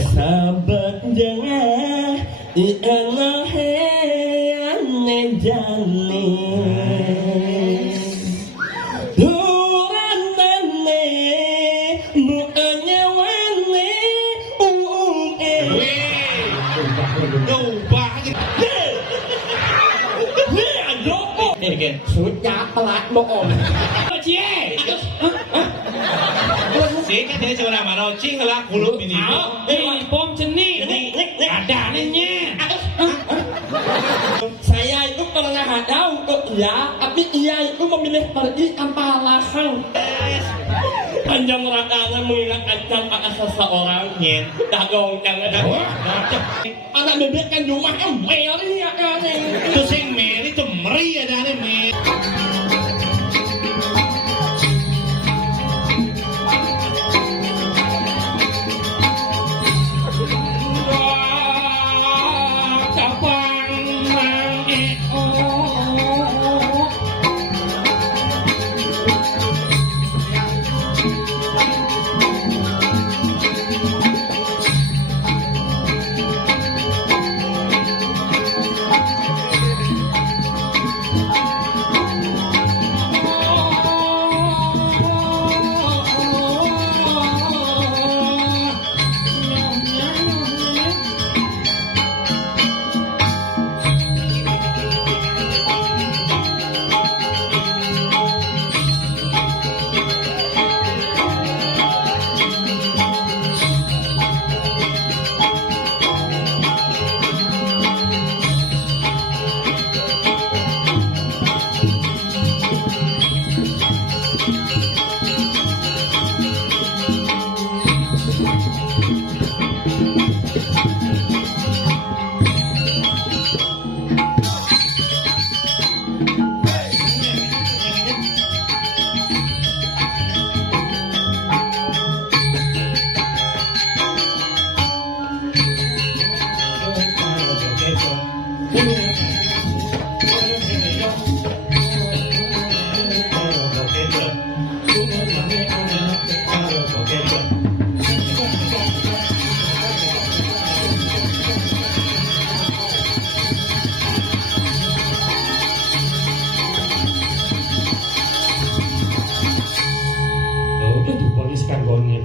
sahabat jangan ianahe nejane duranane bukannya waneสุดยาตลาดโมอมเจี๊ยSih kan dia cuma nama lo cing lah kulo ini. Pom seni. Ada nanya. Saya itu pernah ada untuk iya, tapi iya itu memilih pergi tanpa alasan. Panjang ratanya mengingatkan pada seseorang yang dagong jangan ada. Anak bebek kan rumah Mary ya kan. Itu sing Mary itu meri ada nih Mary.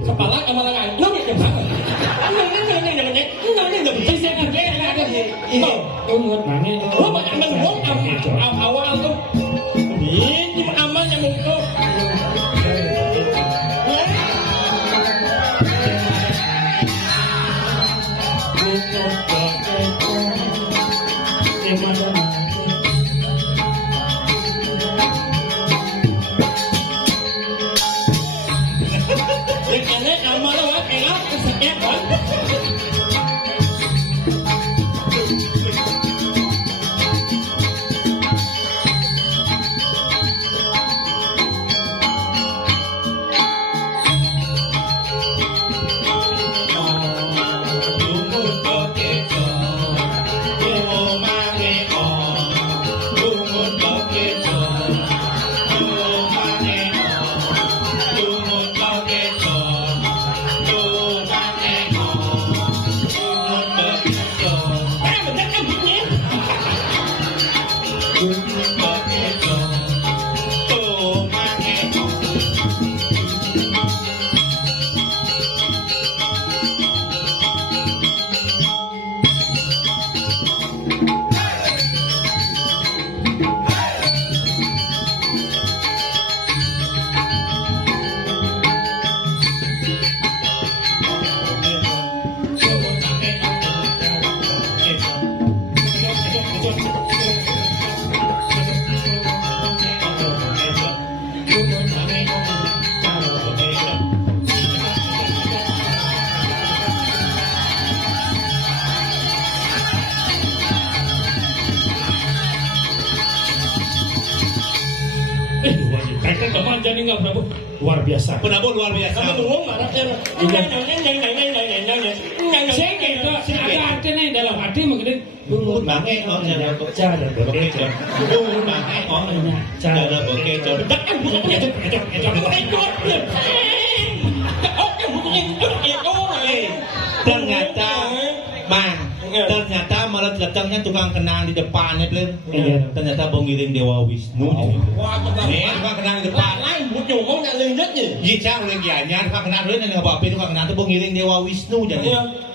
Kepala kepala kan, lo nggak jembat. Umur mana? Lo banyak menurut awal tuh. Ini aman yang mungkin. Jadi nggak Prabu luar biasa. Prabu luar biasa. Kamu ngomong marah ya. Saya itu ada artinya dalam hati mungkin Bungun bange oh cara cara bekejo. Bungun bange oh cara bekejo. Tekan bukan itu. Dengan Bang, ternyata malah datangnya tukang kenang di depan ya, Plem. Ternyata pengiring Dewa Wisnu. Wah, Nih, tukang kenang di depan. lain một nhiều món nhà linh nhất nhỉ. Ji cha uling gianya tukang kenang dulu nih apa tukang kenang itu pengiring Dewa Wisnu jadi.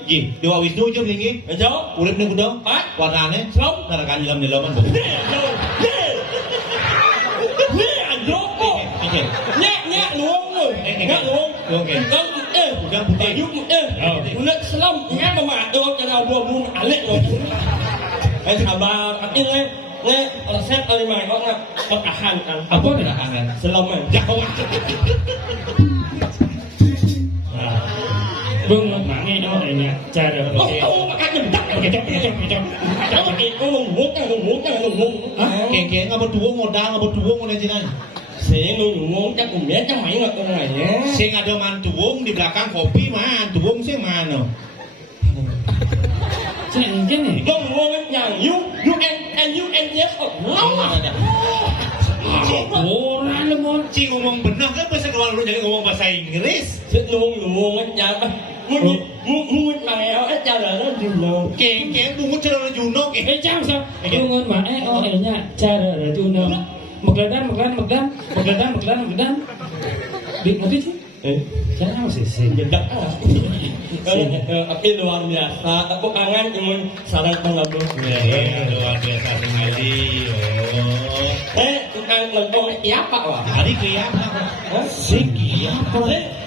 Ji, Dewa Wisnu je belingi. Betul? Urip nih kudu. Hah? Warnanya Serem. narakan dalam di lawan bu. Nè, Joko. Nhẹ luôn rồi. Nhẹ luôn. Ok. Con Bukan putih. giúp Ulit selam nhẹ mà được cho nào buồn buồn alik rồi. Sabar, ini resep dari mana kok nggak ketahan kan? Apa nih angan? Selam kan? Jawab. Vâng, mà nghe nó này nè, cha được. Oh, makan jembak. Jangan itu nunggu. Kengkeng apa dua modal apa dua modal cina. Saya nunggu chắc cũng biết chắc mấy người con này nhé. Sing ada mantuwung di belakang kopi mantuwung sih mana? Cái này. Nunggu yang you and yes Ồ, ra luôn mon. Ci ngomong benar kan bahasa luar lu jadi ngomong bahasa Inggris. Nunggu ya. Muốn mà éo ít cha đời nó dùm đâu. Kengkeng bungut cara Juno ke. Ê, cháu sao? Không ngon mà, ấy nha, cha rồi chu nào. Một lần đan. Biết một cái chứ? Cha nào sih. Jejak tapi luar biasa. Aku kangen cuman sarang pengabu. Luar biasa sekali. Tukang lempong siapa wah? Hari kiamat. Siapa?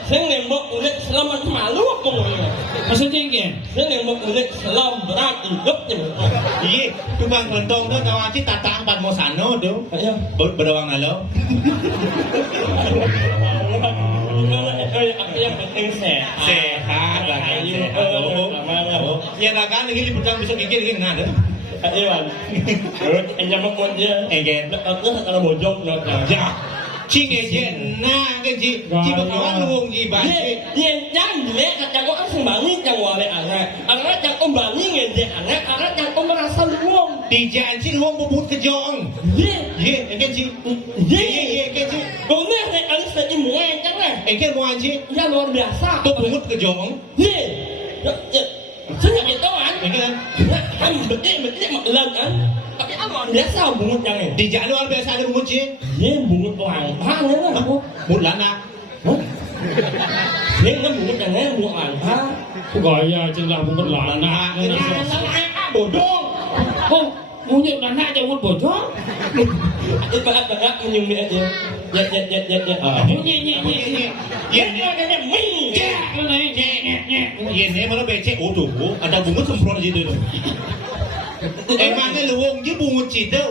Saya nembok ulit selamat malu aku ngomongnya. Maksudnya yang kayak? Saya nembok ulit selam berat hidupnya. Iya, tukang gentong tuh kawaci tatang empat mosano tuh. Ayo. Berawang nalo. Aku yang penting sehat. Sehat lah kan. Ya lah kan ini bertang besok gigi lagi nggak ada. Iwan. Anh nhắm mắt dia. Enggen. Aku kalau bojong nggak. Ya. Ci ngejen nah kan ci bakawan luwung ji bae. Yen jang lek kata kok asing bangi jang wale anak. Anak jang om bangi ngeje anak jang om merasa luwung. Di janji luwung bubut kejong. Ye, enggen ci. Ye, enggen ci. Bener nek alis lagi mueng jang lah. Enggen mau anji. Ya luar biasa. Tuh bubut kejong. Ye. Saya itu kan. Enggen. Kan betul mak lan kan. Tapi luar biasa bungut jang ini. Di jan luar biasa ada bubut ci. Ye bungut lang thang nữa là cô. Bubut lana. Ye nó bungut jang này bungut lang thang. Tôi gọi chừng nào cũng một lọ là nạ. Bổ đôn. Không, muốn nhiều là nạ cho một bổ chó. Ít bạc nhưng mẹ gì. Nhẹ. Cái mình. Cái này nhẹ. Ye ne mana bece odo. Ada bubut sempurna di situ. Emangnya luwung ji bubut ci tuh.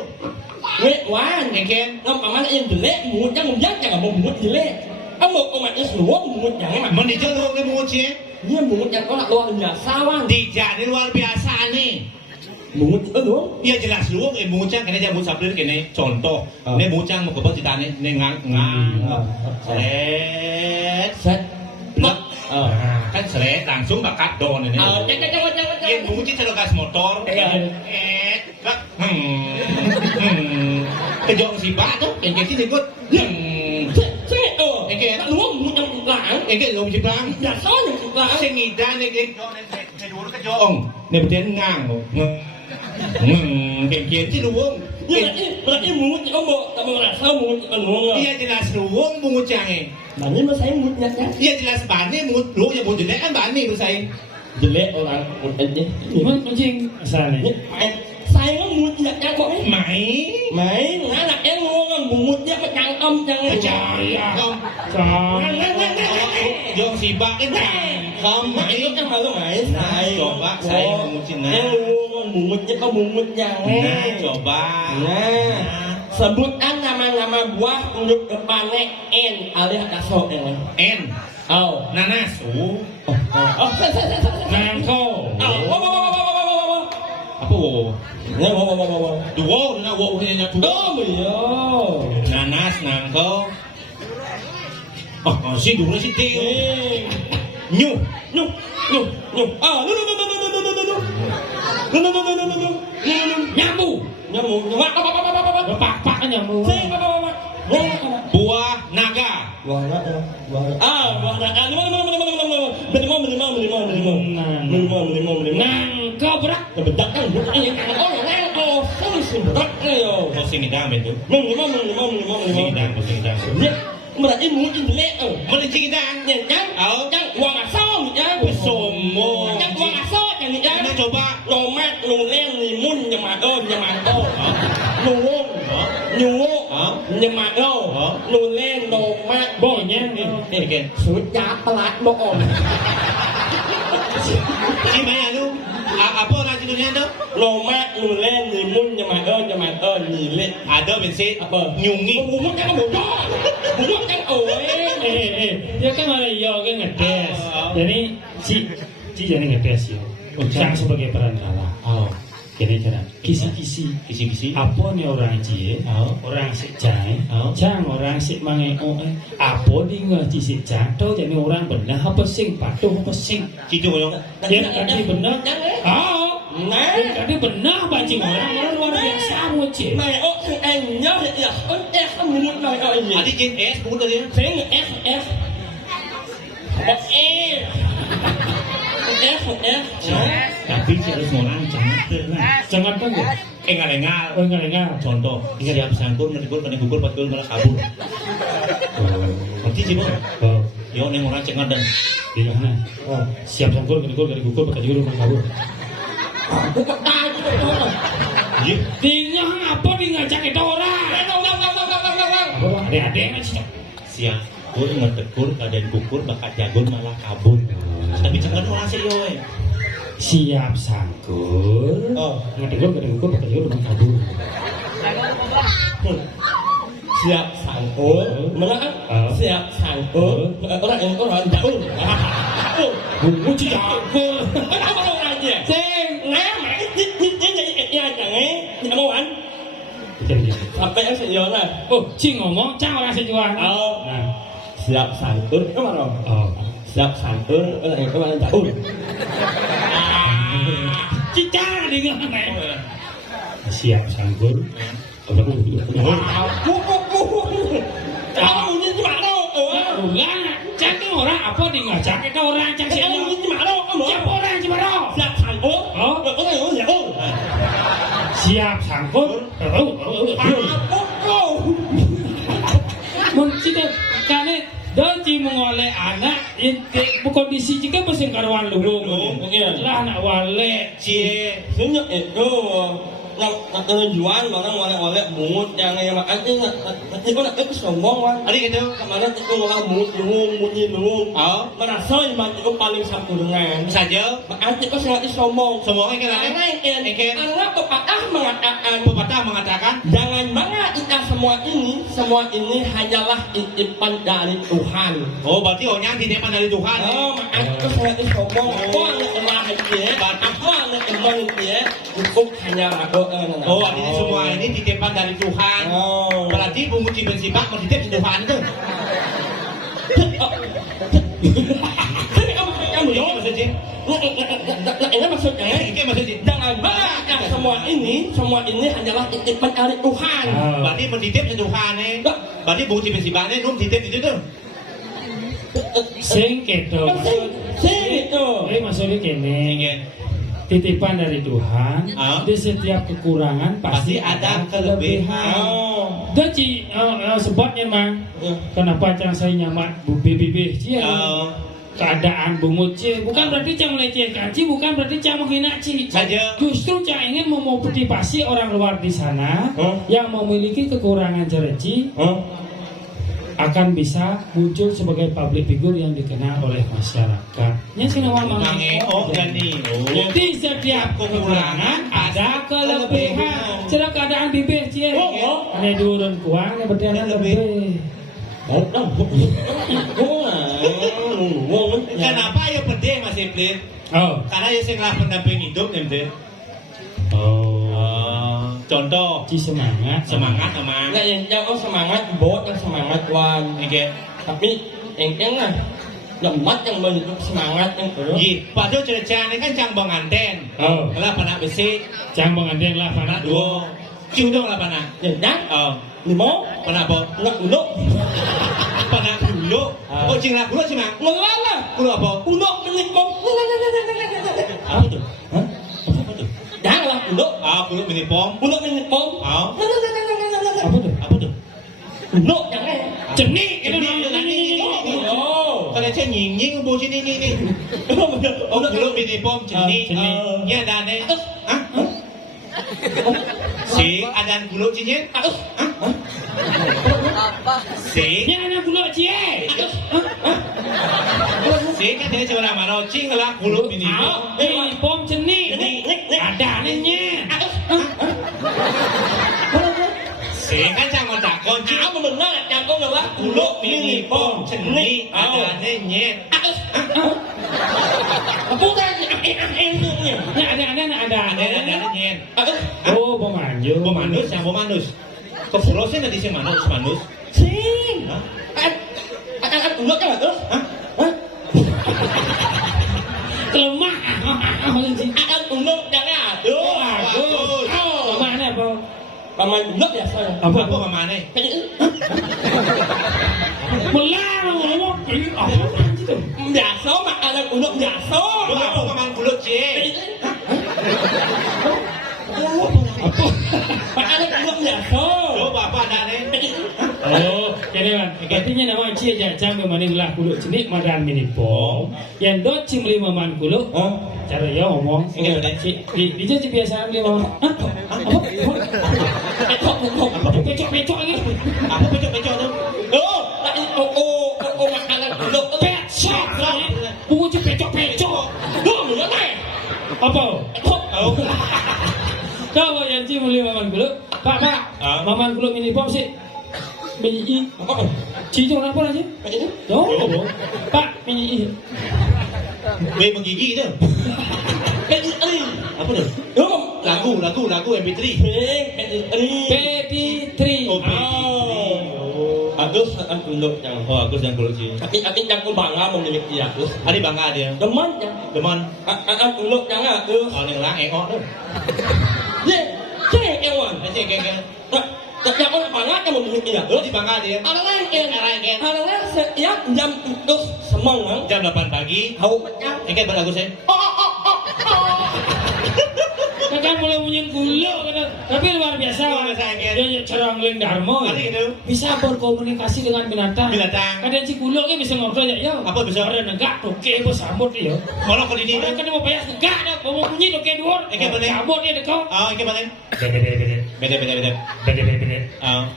Mẹ quá. Enggen. Ngom paman em từ lẽ bungut jang một giác chẳng một bungut gì lẽ. Một ông anh xuống bungut jang mà. Mandi jauh luwung ke bubut ci. Dia bungut jang có là luar biasa wan. Di jan luar biasa nih. Bungut itu đúng. Iya jelas luwung bungcang kene dia bungcang saplir kene contoh. Ne bungcang mau kebot ditane ne ngang. Set. Nah, kan seret langsung bakat don ini. Jangan. Yang bunci kalau gas motor. Bak. Kejong si bak tuh, yang kayak sini ikut. Luang bungut jang lang. Kayak luwung si bang. Biasa yang lang. Sing ngidan nek nek dulu kejong. Ne beten ngang. Kayak si luwung. Berarti bungut kamu tak merasa bungut kan luang. Iya jelas luwung bungcang. Bani mà saya bungut kan. Iya jelas bani luwung yang bungut jelek kan bani bersaing. Jelek orang bungut Mất nó chinh. Sao này? Saya kan bungut kan kok. Mai. Anak em luang bungut dia kecang om jangan. Percaya. Sao? Jong si bak kan Không, itu kan malu main. Coba saya bungutin nah. Yang luang bungutnya kok bungut jangan. Nah, coba. Nah, sebutkan nama-nama buah untuk depannya N alias kaso N. Oh, Nanas. Nangko. Apa wow? Ya, wow. Dua, nah wow hanya dua. Oh, iya. Nanas, nangko. Si dulu si ting. Nyu. Ah, Nyambu. Pak kan nyambu. Buah naga. Buah naga. Buah naga. Minimum. Nang bedak kan bukan yang orang lain sing bedak yo. Sing ngidang betul. Mung. Sing ngidang. Ya, berarti mungkin le. Mana sing ngidang? Yang yang wang asam ya. Sombong. Yang wang asam yang ya. Mana coba? Lomat lulen limun nyamato. Nuwung. Nyuwung. Nyamato. Lulen lomat Bonya. Oke. sudah pelat bohong. Si mana lu? Apa orang judulnya tuh? Lomat lulen limun nyamato nyilet. Ada bensin. Apa? Nyungi. Bunguk kan bodoh. Bunguk kan Dia kan malah yo kan ngetes. Jadi si jadi ngetes yo. Sang sebagai perantara. Oh. Kini cara kisi-kisi. Apa nih orang cie? Orang si cai. Cang orang si mangai apa dia ngaji si jatuh jadi orang benar apa sing patuh apa sing. Citu koyong. Dia tadi benar. Nah, tadi benar bajing orang luar biasa moce. Mày ốc thằng anh nhớ ya, em muốn nói ở gì? Adi jen es bukan tadi. Thế F. Bọc F. Tapi si harus orang Jangan kan ya? engal-engal. Oh enggak enggak. Contoh, siap sangkur, ngetikul, kena gugur, patkul, malah kabur. Nanti sih bang. Oh, Yo neng orang cek ngadan. di mana? Oh, siap sangkul, kena gugur, pakai juru kabur. Bukan tai itu orang. Iya. Dinya apa di ngajak kita orang? Apa ada sih? Siap. Gur ngetekul, kaden gugur, bakat jagon malah kabur. Tapi cek ngadan orang sih yo. Siap sangkul. Oh, Ngetikul, kena gugur, pakai juru kabur. siap sangkul. Mana kan? Siap sangkul. Orang jauh. Bungu jago. Apa orang aja? Sing, mày ya jangan, tidak mau kan? Sampai yang sejualan. Oh, cing ngomong, cang orang sejuan. Nah, siap sangkul, kemana? Oh, Siap sangkul, orang jauh. cicang di mana? Siap sangkul. Kamu ini gimana? Enggak, cang orang apa di ngajak kita orang cang Kamu siapa? ini gimana? Siapa orang gimana? Siap sangkul. Oh, Orang jauh. siap sangkul. Kau. Mungkin karena doji mengoleh anak kondisi jika mesin karuan luwung lah anak wale Cie. Sebenarnya itu nak jual orang oleh mungut yang makan itu nak itu sombong wan. Adi gitu. Kemarin itu orang mungut luwung. Oh. Merasa iman itu paling satu dengan. Saja. Makan itu sangat sombong. Semuanya kan Karena pepatah mengatakan jangan bangga kita semua ini hanyalah titipan dari Tuhan. oh berarti ohnya titipan dari Tuhan. Oh, aku sangat sombong. Aku anak emak dia, aku anak emang dia, cukup hanya aku. Oh, artinya semua ini titipan dari Tuhan. Oh. Berarti bungu Cibensibak menitip di Tuhan itu. Tapi kamu Ini maksudnya? ini maksudnya. Ini maksudnya? Jangan bangga semua ini hanyalah titipan dari Tuhan. Berarti menitip di Tuhan nih. Berarti bungu Cibensibak nih, nung titip itu tuh. sing kedo Sing itu. maksudnya kene Ingin. titipan dari Tuhan di setiap kekurangan pasti ada kelebihan. Oh. Doji sebabnya mang kenapa cang saya nyamat bu bibi cie keadaan bungut cie bukan berarti cang melecehkan cie bukan berarti cang menghina cie Saja. justru cang ingin memotivasi orang luar di sana yang memiliki kekurangan cereci akan bisa muncul sebagai public figure yang dikenal oleh masyarakat. Yang sinawang Oh, jadi. di setiap kekurangan ada kelebihan. Cerah keadaan bibir cie. Ada durun kuang, ada berdianan lebih. Kenapa ya pedih Mas Iblis? Oh. Karena ya sing lah pendamping hidup ente. Contoh Ci semangat. sama. Nggak yang jauh semangat bot yang semangat wan. Oke. Tapi yang lah lembat yang bentuk semangat yang terus. Iya, padahal cerita ini kan cang banganten. Oh. Lah panak besi, Cang mengandeng lah panak dua. Cium dong lah panak. Jendang, Oh, limo, panak apa? unak unak, Panak dulu. Oh, cing lah dulu sih mak. ngelala, Dulu apa? unak menikmom. Apa tuh? Hah? Apa tuh? kulit mini pom. Ulo mini pom. Oh. Apa tuh? Apa tuh? Ulo jangan. Cenik itu Cenik, namanya. cenik. Oh. Kalau saya nying bau sini ni. Oh kulit mini pom cenik. Ya ada nih. Hah? Si ada kulit cincin. Si. Yang ada gula cie. Si kan dia cuma nama cing lah kulit mini pom. Ini pom cenik. Ada anehnya. Si kan sama cakon cing. Apa benar yang kau ngelak Kulit mini pom cenik ada nih. Bukan itu. Ya ada. Ada nih. Oh, pemanjur. Pemanus yang pemanus. Kepulosan tadi si manus. Sing. Hah? Ulo kan terus? Hah? Kelemah. Ulo jangan aduh. Bagus. Mana apa? Paman ulo ya saya. Apa kemana? Melarang ngomong. Apa itu? Biasa mak anak ulo biasa. Lu apa kemana kulit cie? Mak anak ulo biasa. Lu apa ada nih? Oh, jadi kan, artinya nama cie jajang kemanin lah kulit cenik madan mini pom. Yang dot cimli maman kulit. Cara ya ngomong. Ini bener. Dia jadi biasa beli maman. Pecok lagi. Apa pecok tuh? Mak anak ulo Pecok. Bungu pecok. Apa? Coba yang cimli maman kulit. Pak, maman kulit mini pom sih. Mini Apa? Cincong apa aja? Oh, Pak, mini Wei menggigi tu. Apa tu? Lagu MP3. PT3. Oh, MP3. Agus akan kuluk yang Agus yang kulit cie. tapi yang ku bangga memiliki dia Agus. Ada bangga dia. Demen yang Deman. akan kuluk yang Agus. Yang lah engok tu. Ye, cek ewan. Macam keng. Yang orang bangga yang memiliki dia Agus. Ada bangga dia. Orang setiap jam itu semangat. Jam 8 pagi. Tahu macam. Engkau berlagu saya. Kan mulai punya gulung kan. Tapi luar biasa. Luar biasa, kan? Dia cerang ling darmo. Ada gitu. Bisa berkomunikasi dengan binatang. Binatang. Kadang si gulung kan bisa ngobrol ya. Apa bisa? Ada negak toke bos sambut dia. Kalau kau ini Orang kan mau bayar negak dah. Mau bunyi toke dua. Engkau boleh. Sambut dia dekau. Ah, engkau mana? Beda. Beda. Ah.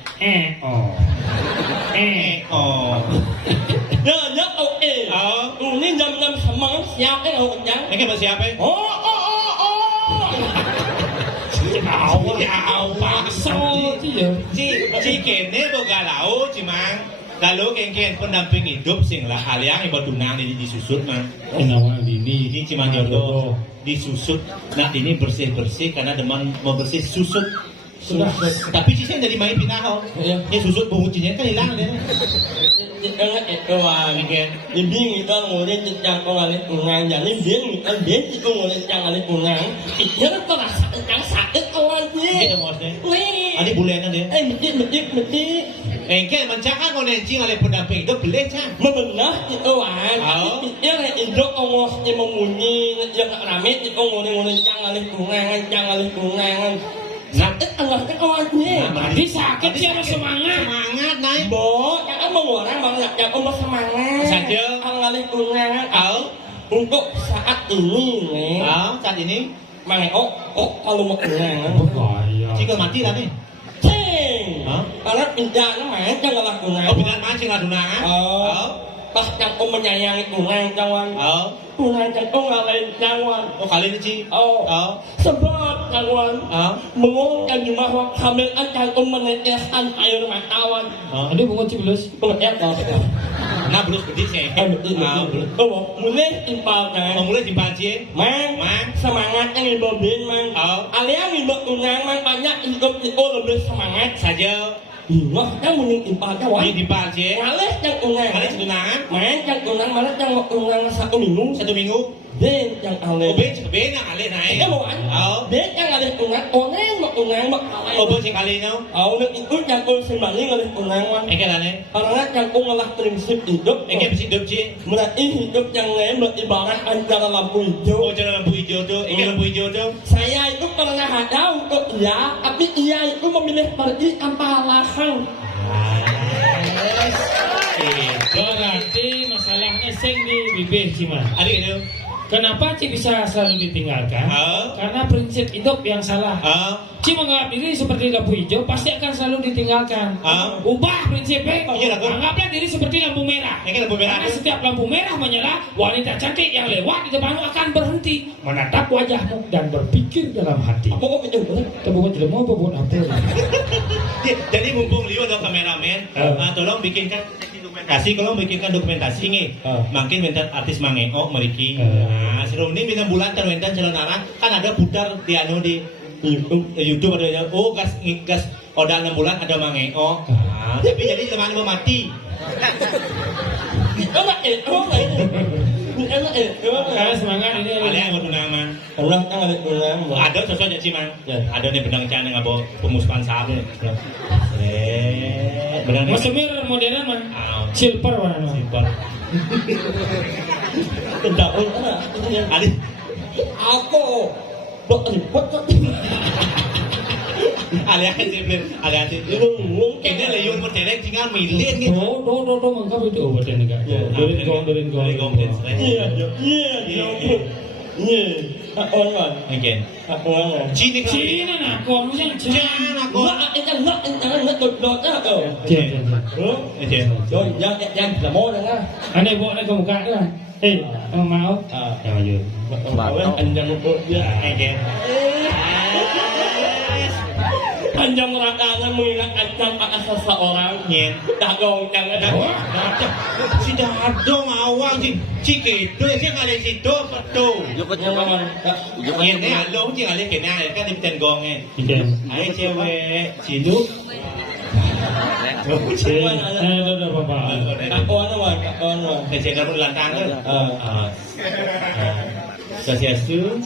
Oh. Oh. Ya, oke. Ini jam-jam semangat siapa yang macam? Engkau siapa? Paksa tu ya. Ci kene boga lau cimang. Lalu kengken pendamping hidup sing lah kalian yang bertunang di disusut mah. Kenapa ini? Ini cimang jodoh disusut. Nah ini bersih karena teman mau bersih susut. Sudah. Tapi cincin dari main pindah kau. Iya. Ini susut bungut cincin kan hilang dia. Jangan ewan. Libing itu ngulit yang kau ngalit ungang. Jadi libing itu ngulit yang ngalit ungang. Itu kan terasa yang sakit kawan Gitu dia. maksudnya. Wih. Ada bulenan dia. Betul. Engken mencakan kau nencing oleh pendamping hidup boleh cang. Membenah itu wan. Yang itu ongos yang memunyi yang rame itu ngulit yang ngalit ungang. Sakit Allah kan kawannya. Berarti sakit dia harus semangat. Semangat naik. Bo, jangan mengorang banget. Yang Allah semangat. Saja. Anggalin unang. Untuk saat ini nih. Saat ini. Kalau mau unang. Bahaya. Jika mati lah nih. Ceng. Karena pindahannya main jangan lah unang. Oh pindahan mancing lah dunangan. Pas yang kau menyayangi unang kawan. Unang yang kau ngalahin kawan. Oh kali ini Ci. Sebab kawan. Mengurangkan jumlah hamil akan kau meneteskan air matawan. Ada bunga ciblus. Pengetek kau. Nah belum gede sih. Betul. Mulai impal kan. Mulai simpan Ci. Mang, semangat yang ibobin mang. Alian ibok unang mang banyak hidup itu lebih semangat Saja. Wah, kan mending impal kan wah. Ini simpan Ci. Males yang unang. Kali sedunangan. Mang yang unang malah yang unang 1 minggu. 1 minggu. Ben yang ale. Oh ben yang alih naik. Iya mau kan? Ben yang ale unang. Oneng mau unang mak. Obo sing kali no. Nak ikut yang ul sembali oleh unang wan. Lane. Karena yang ul prinsip hidup. Mesti hidup sih. Berarti hidup yang lain beribarat antara lampu hijau. Oh, jangan lampu hijau tuh. Lampu hijau tuh. Saya itu pernah ada untuk iya, tapi iya itu memilih pergi tanpa alasan. Berarti masalahnya sing di bibir Cima. Adik itu. Kenapa Ci bisa selalu ditinggalkan? Karena prinsip hidup yang salah. Ci menganggap diri seperti lampu hijau pasti akan selalu ditinggalkan. Ubah prinsipnya. Anggaplah diri seperti lampu merah. Karena setiap lampu merah menyala, wanita cantik yang lewat di depanmu akan berhenti menatap wajahmu dan berpikir dalam hati. Apa kok itu? Terbuka tidak mau berbuat apa? Jadi mumpung Leo ada kameramen, tolong bikinkan dokumentasi. Kalau bikinkan dokumentasi ini, makin minta artis mangeo meriki. Nah, sebelum ini minta bulan terwentan jalan arah kan ada putar di anu di YouTube ada gas udah 6 bulan ada mangeo. Tapi jadi teman mati. Karena semangat ini Ada yang bernama. Orang ada ulang. Ada sosoknya sih mang. Ada nih benang cana ngabo pemusuhan saham. Benang. Mas Semir modern mah. Silver warna. Silver. Tidak Ada. Apa? Buat ribet kok. Alias siplir, alias itu kayaknya Leon berterek tinggal milih gitu. Do mengkap itu obatnya nih kak. Dari gong. Iya. Orang. Mungkin. Orang. Cina nak gong sih. Jangan aku. Nak dot oh. Yang tidak mau lah. Aneh bawa ke muka tu lah. Mau? Yang maju. Anjang lupa dia. Mungkin. Panjang radanya mengingatkan pada seseorang. Dagong jangan ada. Si Dadong awang si gitu sih kali situ betul. Ini along sih kali kena kan di tenggongnya. Ayo cewek situ. Udah bapak. Kawan. Kecil pun lantang kan. Sosiastu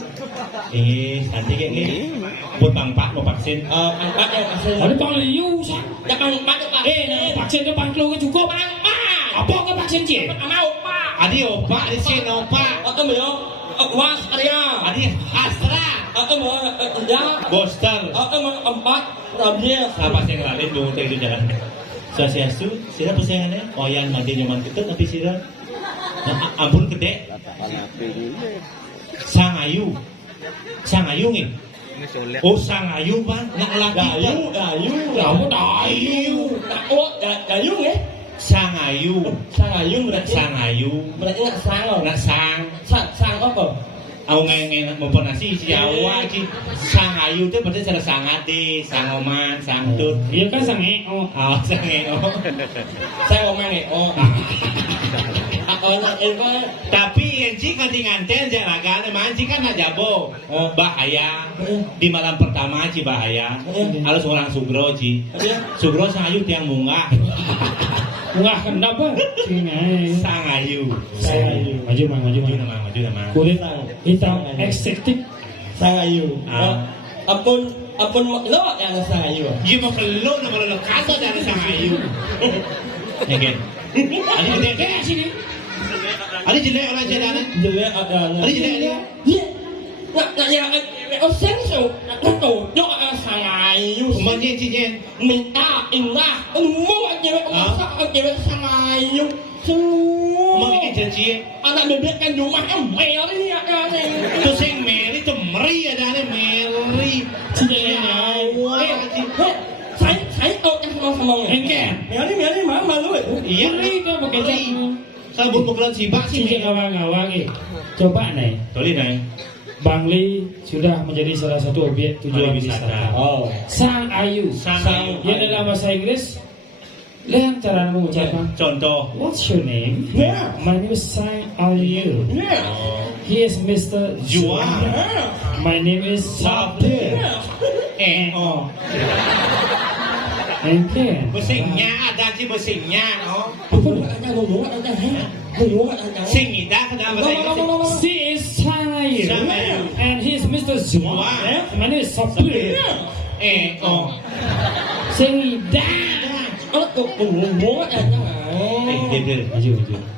ini cantik kayak gini. Put bangpak mau vaksin. Angkat yang asal. Ada pang liu sah. Jangan angkat pak. Vaksin dia pang keluar cukup. Apa ke vaksin cie? Mau pak. Adi opa, adi sin opa. Atau mau was area. Adi Astra. Atau mau ya. Booster. Atau mau 4 rabies. Apa sih yang lain dulu itu jalan. Sosiastu, sila pusengannya. Oyan mandi nyaman kita tapi sila. Ampun gede. Sangayu nih. Oh Sangayu bang, nak lagi Dayu. Ya? Sangayu berarti. Berarti nak sang. Nak sang. Sang apa? Aku nggak mau nasi si Jawa sih. Sangayu itu berarti salah sangade, sangoman, sangtut. Iya kan sangeo. Sangeo. Saya ngomong nih. Tapi yang sih ketinggalan jangan mancing kan aja bo bahaya di malam pertama sih bahaya. Harus orang Sugro sih. Sugro Sangayu tiang bunga. Bunga kenapa? Sangayu. Maju nama. Kulit hitam estetik. Sangayu. Apun lo yang Sangayu. Gimana kalau nama lo kata dari Sangayu? Ya kan? Ada jelek sini. Ada jelek orang jalan. Jelek ada. Ada jelek dia. Iya. Nak ya senso. Tahu yo Sangayu. Kemana cincin? Minta indah. Mau cewek masak cewek Sangayu. Kemana cincin? Anak bebek kan rumah emel ini ada nih. Itu sing Mary itu meri ada nih Mary. Saya tahu yang sama-sama. Engken. Meli mama lu. Iya Ini dia pakai jam. Sabun pukulan sibak sih. Cincin awang-awang coba nih. Toli nih. Bangli sudah menjadi salah satu objek tujuan wisata. Oh. Sangayu. Yang dalam bahasa Inggris. Lihat cara mengucapkan. Contoh. What's your name? Yeah. My name is Sangayu. Yeah. He is Mr. Juan. My name is Sabtu. Oh. Engken. Mesinnya ada sih mesinnya. Oh. Sing ida kenapa bahasa Inggris? She is Sangayu. And he is Mr. Juan. My name is Sabtu. oh. Sing idah. Oh, ngomong aja. Dia.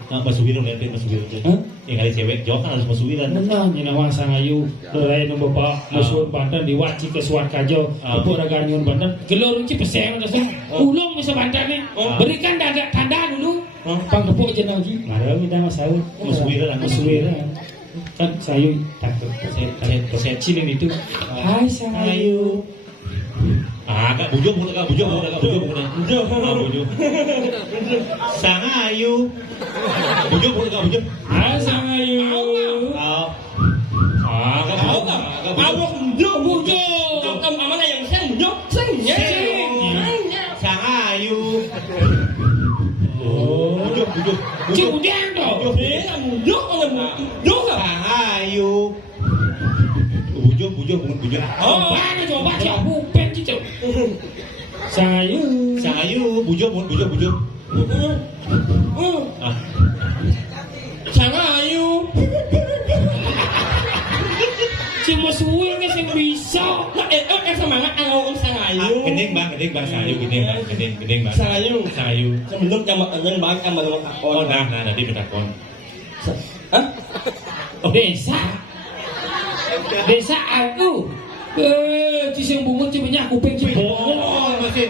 Masuk wiran ya, masuk wiran. Yang kali cewek, jauh kan harus masuk wiran. Menang nyinawang sangayu lelai nu bapak musuh Banten diwaci ke Suarkajo ibu raga nyun Banten gelor uci peseng terus ulung bisa Banten nih berikan tanda dulu panggepuk jenang ji marah kita masalah Masuk wiran. kan sayu takut saya cilin itu hai sangayu Kak bujung mulu. Sangayu. Bujung mulu Kak bujung. hai sangayu Bujung. Kamu mana yang bujung? Sangayu. Bujung. Cudang toh Bujung. Sangayu. Bujung. coba siapa pen cicu sangayu Bujung. Sangayu. cuma suwi nggak sih bisa Semangat angau sangayu. Gendeng bang sangayu gendeng bang. Sangayu. Sebelum kamu angin bang kamu mau Oh takon. nah di betakon. Hah? desa aku cising bungut cimenyak kuping cibong Masih.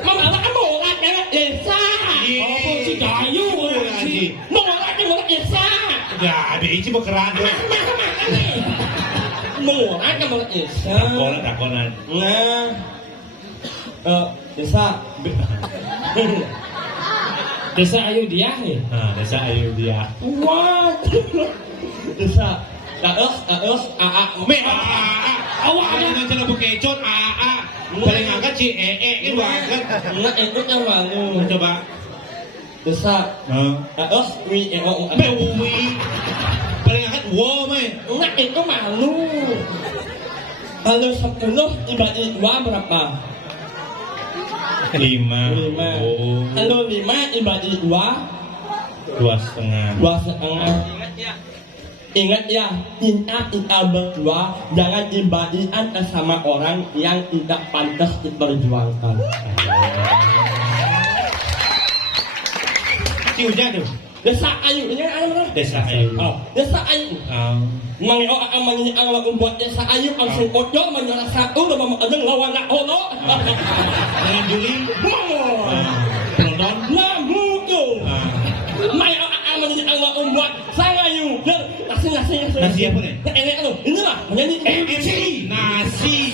Mama kamu orang yang desa. apa sih dayu sih Mau orang yang desa. Ya, ada ini bekeran tuh. Mau orang yang desa. Takonan. Nah, desa. desa ayu dia ya Nah, desa ayu dia. What? Desa. Taus, Awak ada yang jalan bekecot, paling angkat si kan banget. Nggak ikut yang lalu. Coba. Desa. Taus, Bewi. Paling angkat wow, meh. Nggak itu malu. Kalau 10 dibagi 2 berapa? 5. Oh. Kalau 5 dibagi 2 2,5. 2,5. Ingat ya, kita berdua jangan dibandingkan sama orang yang tidak pantas diperjuangkan. Si hujan tuh. Desa Ayu, ini ada mana? Desa ayu. Desa Ayu. Mangeo akan menyiang lagu buat Desa Ayu ang sing kodo menyerah satu dan memang lawan nak holo. Dengan Juli. Penonton. Namuku. Mangeo akan menyiang lagu buat Sang Ayu. Nasi apa nih? Enak tuh. Inilah menyanyi Nasi.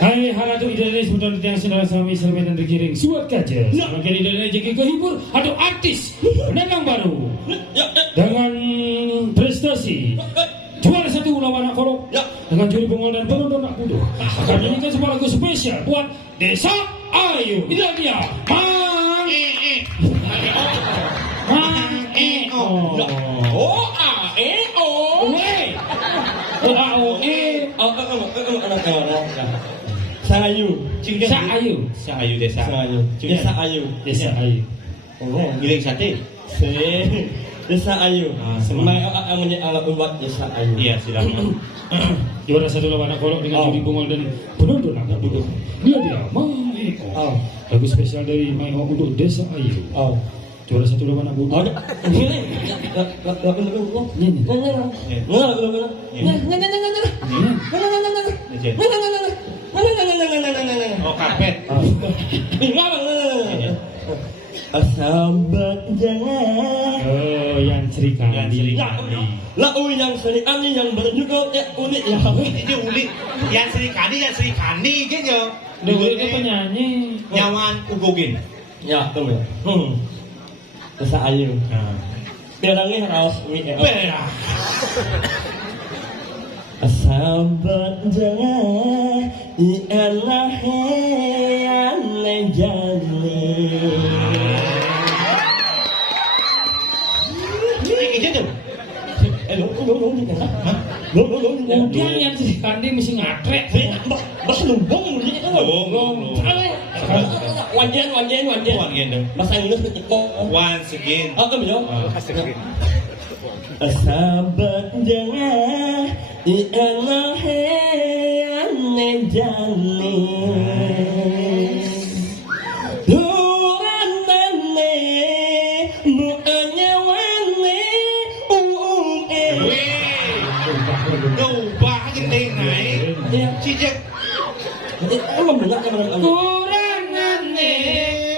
hai halatu idealis bukan yang saudara suami selama dan dikiring suat kaca semakin idealis jadi kehibur atau artis pendatang baru dengan prestasi juara 1 lawan Akolok dengan juri pengol dan penonton nak kudo akan menyanyikan sebuah lagu spesial buat Desa Ayu itu dia Sang Ayu. Desa. Desa Ayu. Giling sate. Desa Ayu. Semai alat buat Desa Ayu. Iya, silakan. juara 1 lawan Akolok dengan juri pengol dan penonton nak kudo dia Maiko lagu spesial dari Maiko untuk Desa Ayu juara 1 lawan Akolok Oh, karpet. Sahabat jangan yang Srikandi Lau yang Sri Ani yang berjudul unik ya. Ini ulik. Yang Sri Kandi gitu. dulu itu penyanyi Nyawan Ugogin. Ya, tuh ya. Desa Ayu. Pirangnya harus sahabat jangan ialah yang jadi. Kemudian yang Srikandi mesti ngatrek Bahasa lumbung begini kan? Wanjen. Bahasa Inggris itu. Once again. Apa beliau? sahabat jangan iana ane jani duranane muanyawane uke Đâu ba cái tên này Chị chứ emang benar kan benar kurangane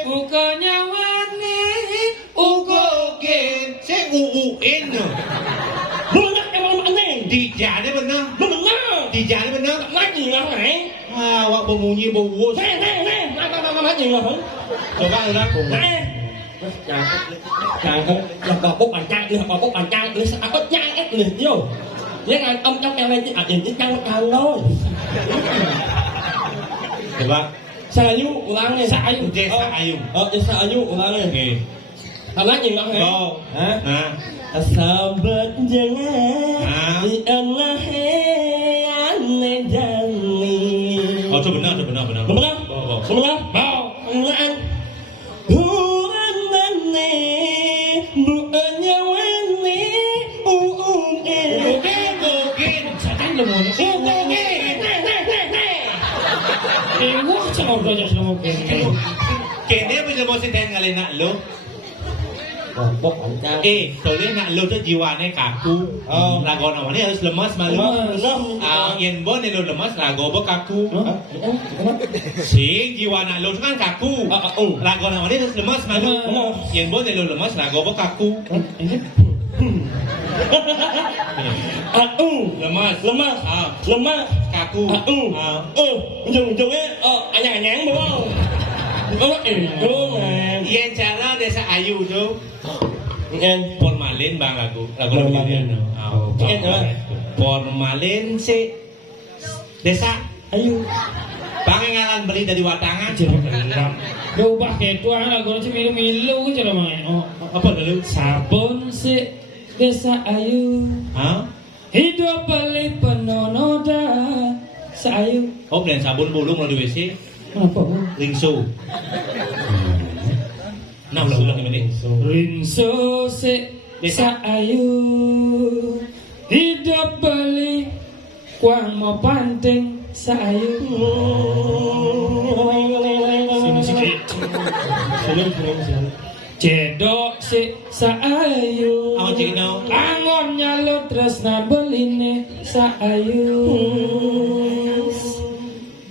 bukannya wani Ugo gen Saya UUN benar emang aneh Di jalan bener benar Di jalan bener lagi nggak naik Ah, wak bemunyi bau nè má gì rồi hả Coba udah nè trời ơi là còn bốc bàn căng nữa còn bốc bàn căng nữa sao có nhang ép liền vô với ông trong em lên à chỉ căng căng thôi Coba sayu ulang nih sayu J sayu sayu ulang nih Nih thằng nói gì nữa hả Go hả Nah sahabat jangan iana ane jani Oh itu benar benar benar Go benar mau pengelaan huranane bukannya wani uunge Gogen Satan lemon uunge wah sama belajar sama geng Kene bisa mau sinten ngalih nak lo bốc bàn căng Soalnya nak lo tuh jiwanya kaku Lagon awalnya harus lemas malu Yang bon lo lemas lago bo kaku Sing jiwa nak lo tuh kan kaku Lagon awalnya harus lemas malu Yang bon lo lemas lago bo kaku Lemas lemas lemas Kaku ujung-ujungnya anyang-anyang đúng không đúng này Yang cara desa Ayu tuh Yên Formalin bang lagu Formalin. Formalin si desa ayo Pangalan beli dari watangan Udah ubah kayak tuang lah, gue cuma milu aja lah mang. Oh, Apa dulu? sabun si desa ayu, Hah? hidup beli penuh noda, sayu. Oh, dan sabun bulung lo di WC Apa bu? Ringsu Nah, ulang ini Rinso si desa ayu, hidup beli kuang mau panting sayu. Sini sikit. Cedok si saayu Awak cik no angon nyalo tresna beline saayu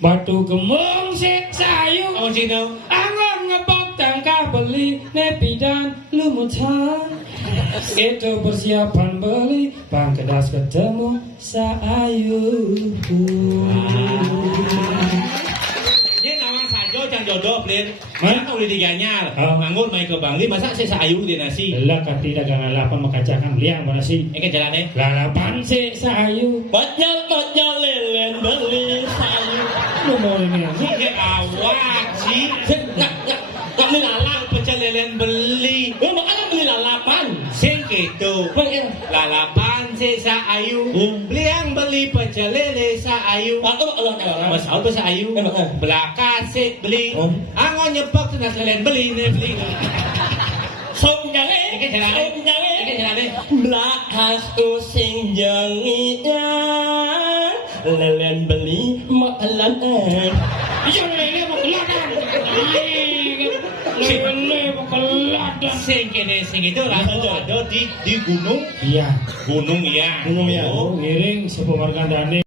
batu gemung si saayu Awak cik no angon ngebok tangka beli nepidan lumutang itu persiapan beli pangkedas ketemu saayu. Dia nama sajo can jodoh plin Hah? Mana udah diganya Oh. Nganggur main ke Bangli Masa saya ayu di nasi Lah kati dagang lalapan makacakan liang mana sih? Ini jalannya Lalapan si saayu botnya lelen beli sayu lu mau ini Ini awak sih nggak beli lalang Pecel lelen beli lu mau kan beli lalapan Sing gitu Lalapan si ayu Beli yang beli pecel lele ayu Mas Aul bahasa ayu Belaka si beli Angon nyepok tenas lelen beli nih beli sông nhale Ini jalannya sông nhale Ini jalannya belahas using janginya lelen beli makalan iya lele mau keladan lele mau keladan Sing kene sing itu ada di gunung iya Gunung ya Gunung ya. Oh. ngiring sepemargandane